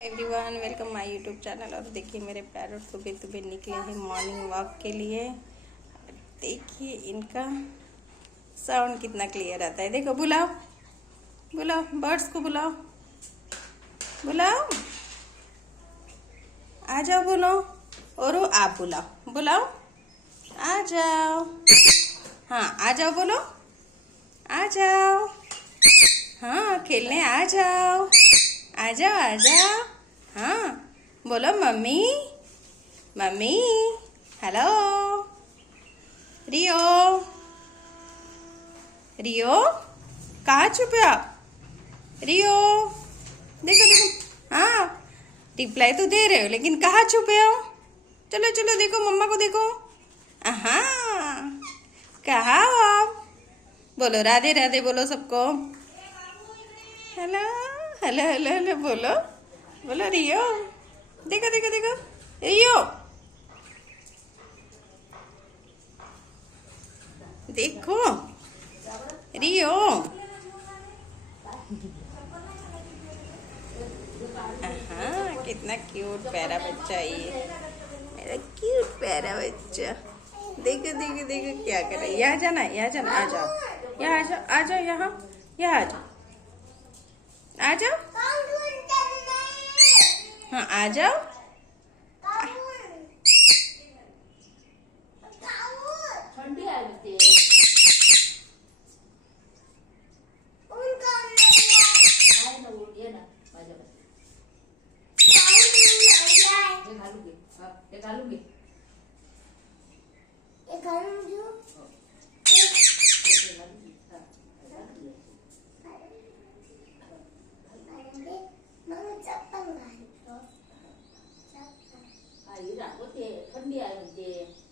Everyone welcome my YouTube channel. और देखिए मेरे पैरट सुबह सुबह निकले हैं मॉर्निंग वॉक के लिए। देखिए इनका साउंड कितना क्लियर आता है। देखो बुलाओ बुलाओ बर्ड्स को बुलाओ बुलाओ, आ जाओ बोलो। और आप बुलाओ बुलाओ, आ जाओ। हाँ आ जाओ बोलो, आ जाओ। हाँ खेलने आ जाओ, आ जाओ आ जाओ। हाँ बोलो मम्मी मम्मी। हेलो रियो रियो, कहाँ छुपे आप? रियो देखो देखो, हाँ रिप्लाई तो दे रहे हो लेकिन कहाँ छुपे हो? चलो चलो देखो मम्मा को देखो। हाँ कहाँ हो आप? बोलो राधे राधे बोलो सबको। हेलो हेलो हेलो हेलो बोलो बोलो रियो। देखो देखो देखो रियो, देखो रियो। हाँ कितना क्यूट प्यारा बच्चा है ये, मेरा क्यूट प्यारा बच्चा। देखो देखो देखो क्या कर रहा है। यहाँ जाना यहाँ जाना, आ जाओ यहाँ आ जाओ आ जाओ यहाँ आ जाओ आ जाओ। हाँ आ जाओ। थंडी आहे म्हणते.